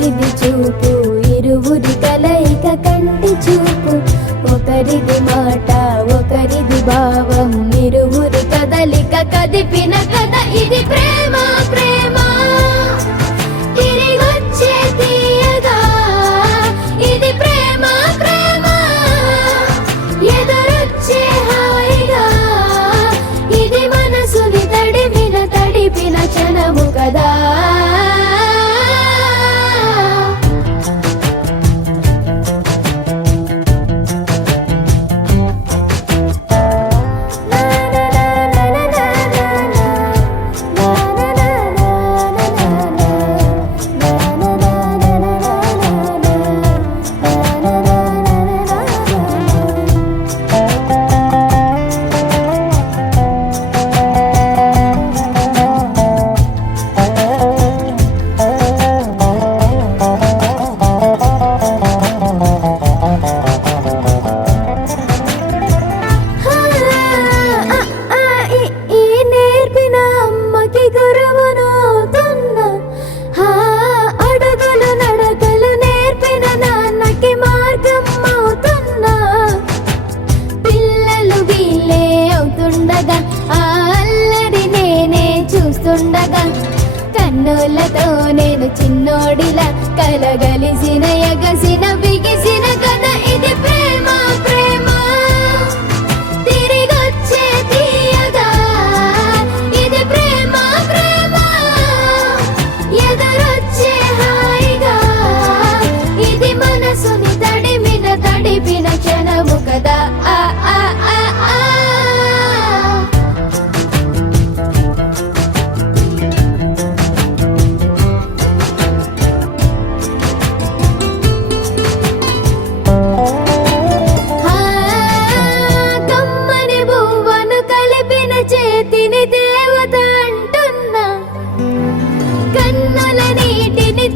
ఒకరిది చూపు ఇరువురి కలయిక కంటి చూపు, ఒకరిది మాట ఒకరిది భావం ఇరువురి కదలిక కదిపిన కథ ఇది ప్రేమ ప్రేమ తిరిగొచ్చే తీయగా ఇది ప్రేమ ప్రేమ ఎదురొచ్చే హాయిగా ఇది మనసుని తడిపిన క్షణము కదా. కన్నులతో నేను చిన్నోడిలా కలగలిసిన ఎగసిన బిగిసిన కథ ఇది ప్రేమ ప్రేమ తిరిగొచ్చే తీయగా ఇది ప్రేమ ప్రేమ ఎదురొచ్చే హాయిగా ఇది మనసుని తడిపిన క్షణము కదా.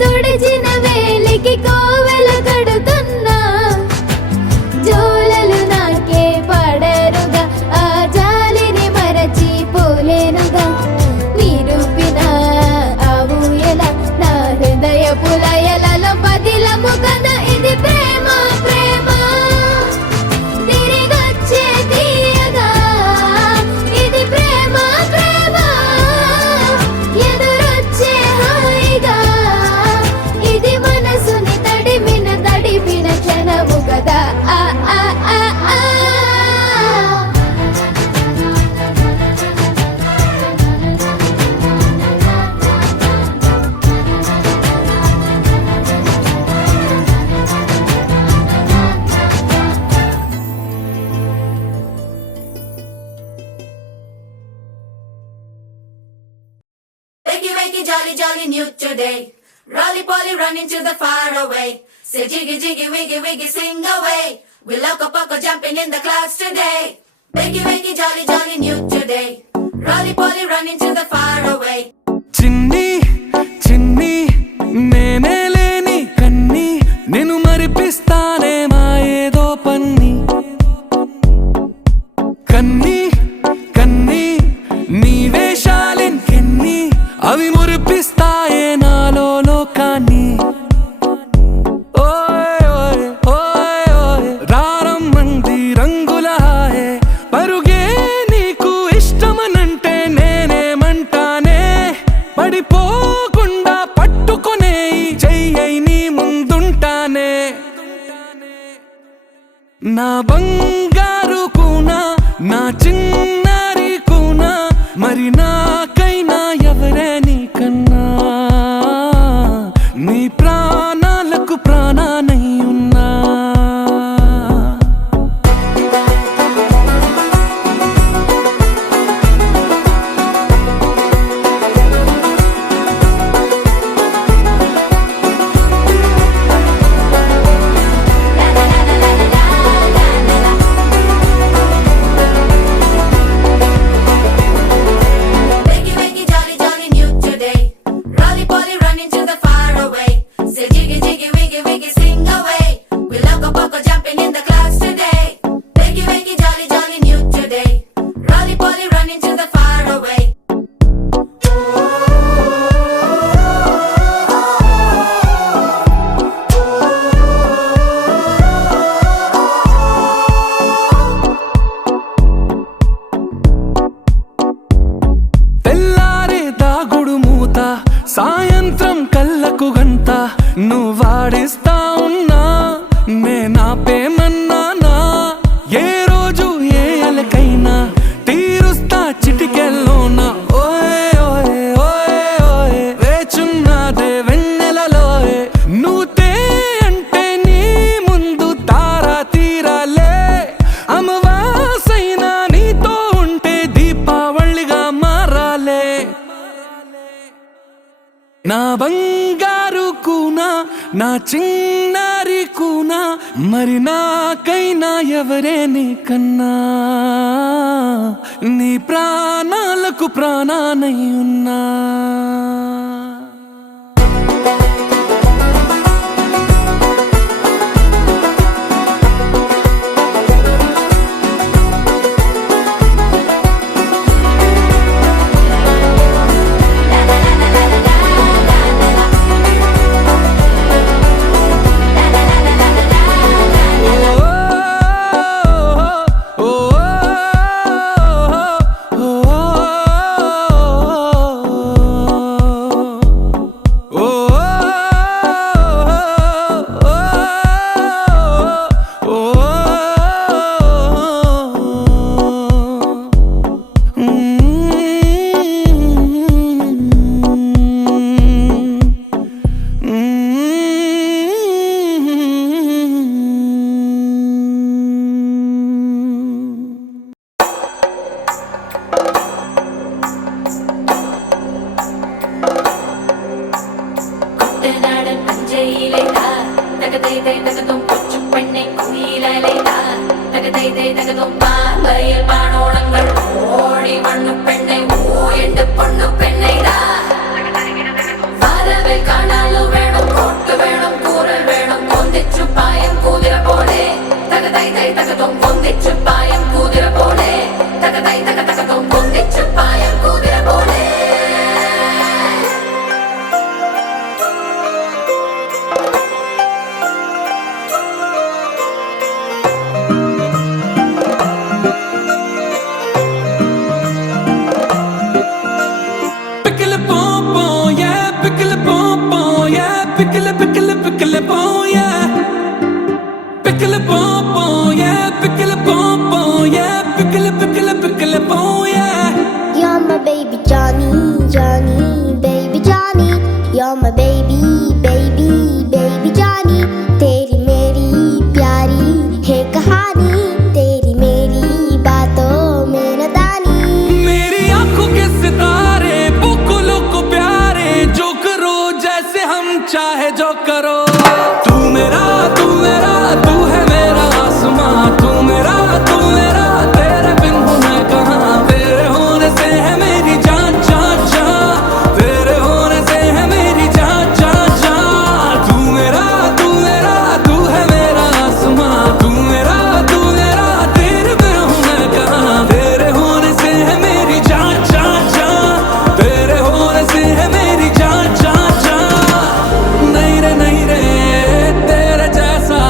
తుడిచిన వేలికి కోవెల కడుతున్నా జోలలు నాకే పడరుగా ఆ జాలిని మరచి పోలేనుగా నిరూపిన ఆ ఊయల నా హృదయ పులయలలో పదిలము కదా ఇది ప్రేమ ప్రేమ తిరిగొచ్చే తీయగా ఇది ప్రేమ ప్రేమ ఎదురొచ్చే హాయిగా ఇది మనసుని తడిపిన క్షణము కదా. Wakey, wakey, jolly, jolly, new today. Rolly poly, running to the far away. Say jiggy, jiggy, wiggy, wiggy, sing away. We loco poco jumping in the clouds today. Wakey, wakey, jolly, jolly, new today. Rolly poly, running to the far away. చిన్ని చిన్ని నేనే లేని కన్ని నేను మరిపిస్తానే మా ఏదో పన్ని కన్ని కన్ని నీ వేషాలెన్కెన్ని అవి మురిపిస్తాయే నాలో లోకాన్ని. ఓయ్ ఓయ్ ఓయ్ ఓయ్ రారమ్మంది రంగుల హాయే పరుగే నీకు ఇష్టమనంటే నేనేమంటానే పడిపోకుండా పట్టుకునే చెయ్యై నీ ముందుంటానే నా బంగారు కూనా నా చిన్నారి కూనా మరి నాకైనా ఎవరే నీకన్నా నీ ప్రాణాలకు ప్రాణానై ఉన్నా. నువ్వు వాడిస్తా ఉన్నా నేనాపే మన్నానా ఏ రోజు ఏ అలకైనా తీరుస్తా చిటికెల్లోనా ఓయే ఓయే ఓయే ఓయే వేచున్నదే వెన్నెలలోయే నువ్వుతే అంటే నీ ముందు తారా తీరాలే అమవాసైనా నీతో ఉంటే దీపావళిగా మారాలే నా బంగారు కూనా నా చిన్నారి కూనా మరి నాకైనా ఎవరే నీకన్నా నీ ప్రాణాలకు ప్రాణానై ఉన్నా കുട്ടനാടൻ പഞ്ചയിലേതാ തകതൈതൈ തകതും കൊച്ചു പെണ്ണെ കുയിലേതാ തകതൈതൈ തകതും പാമ്പയിൽ പാണോളങ്ങൾ ഓടി മണ്ണു പെണ്ണെ ഓയണ്ട് പൊണ്ണു പെണ്ണൈതാ വരവെ കാണാലു വേണം കോട്ട് വേണം കൂറൽ വേണം കൊന്തിച്ചു പായം കുതിര പോലെ തകതൈതൈ തകതും കൊന്തിച്ചു പായം കുതിര പോലെ തകതൈ തകതും കൊന്തിച്ചു പായം കുതിര പോലെ Pickle popo, yeah, pickle popo, yeah, pickle pickle pickle po, yeah. Pickle popo, yeah, pickle popo, yeah, pickle pickle pickle po, yeah. You're my baby Johnny, Johnny, baby Johnny. You're my baby, baby, baby Johnny. तेरी मेरी प्यारी है कहानी, तेरी मेरी बातों में न दानी. मेरी आंखों के सितारे बुकुलों को प्यारे जो करो जैसे हम चाहे जो करो तू मेरा तू है मेरा आसमां तू मेरा तेरे बिन हूँ मैं कहाँ तेरे होने से है मेरी जान जान जान तेरे होने से है मेरी जान जान जान तू मेरा तू है मेरा आसमां तू मेरा तेरे बिन हूँ मैं कहाँ तेरे होने से है मेरी जान जान जान तेरे होने से है मेरी जान जान जान नहीं रे तेरे जैसा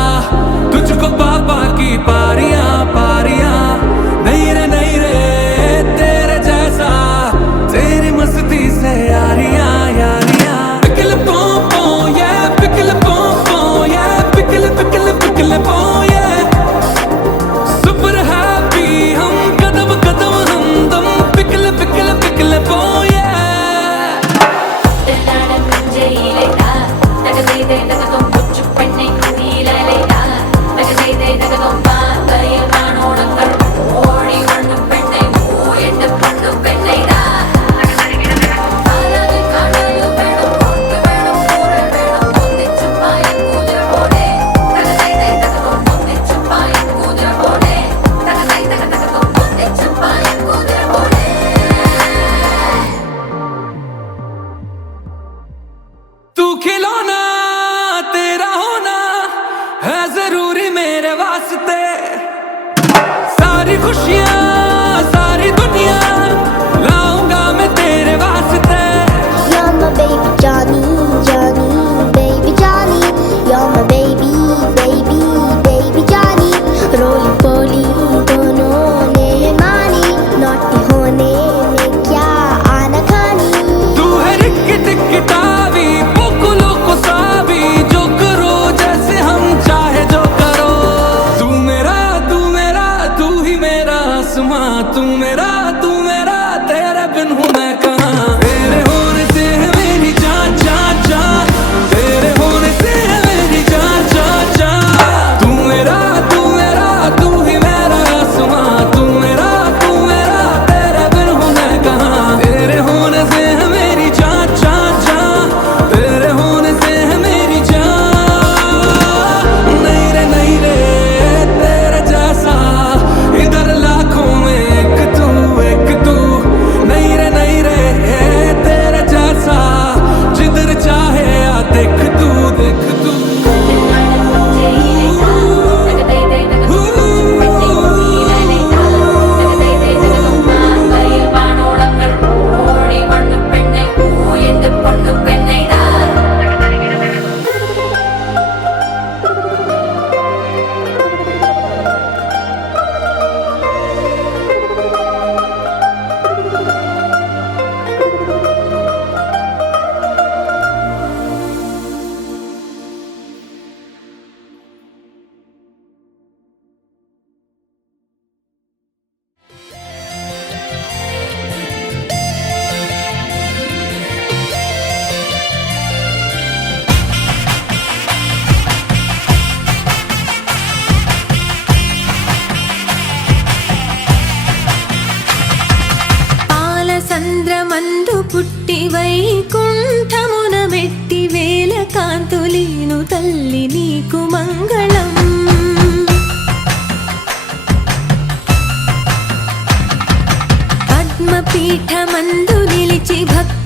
तुझको पापा की पारियां पारियां नहीं रे तेरे जैसा तेरी मस्ती से यारियां यारियां पिकल पोपो ये पिकल पोपो ये पिकल पिकल पिकल पो ये सुपर हैप्पी हम कदम कदम हमदम पिकल पिकल पिकल पो ये കുട്ടനാടൻ പഞ്ചയിലേതാ തകതൈതൈ തകതും കൊച്ചു പെണ്ണെ കുയിലേതാ തകതൈതൈ തകതും പാമ്പയിൽ പാണോളങ്ങൾ ഓടി മണ്ണു പെണ്ണെ ഓയണ്ട് പൊണ്ണു പെണ്ണൈതാ വരവെ കാണാലു വേണം കോട്ട് വേണം കൂറൽ വേണം കൊന്തിച്ചു പായം കുതിര പോലെ തകതൈതൈ തകതും കൊന്തിച്ചു പായം കുതിര പോലെ തകതൈ തകതും കൊന്തിച്ചു പായം കുതിര പോലെ तू खिलौना तेरा होना है जरूरी मेरे वास्ते सारी खुशियाँ सारी दुनिया लाऊंगा मैं तेरे वास्ते You're my baby Johnny, Johnny, baby Johnny. You're my baby, baby, baby Johnny. रोली पोली दोनों ने मानी, नौटी होने में क्या आना खानी. तू है रिक्की टिक्की टावी बुकुलों को सावी పద్మపీఠమందు నిలిచి భక్తి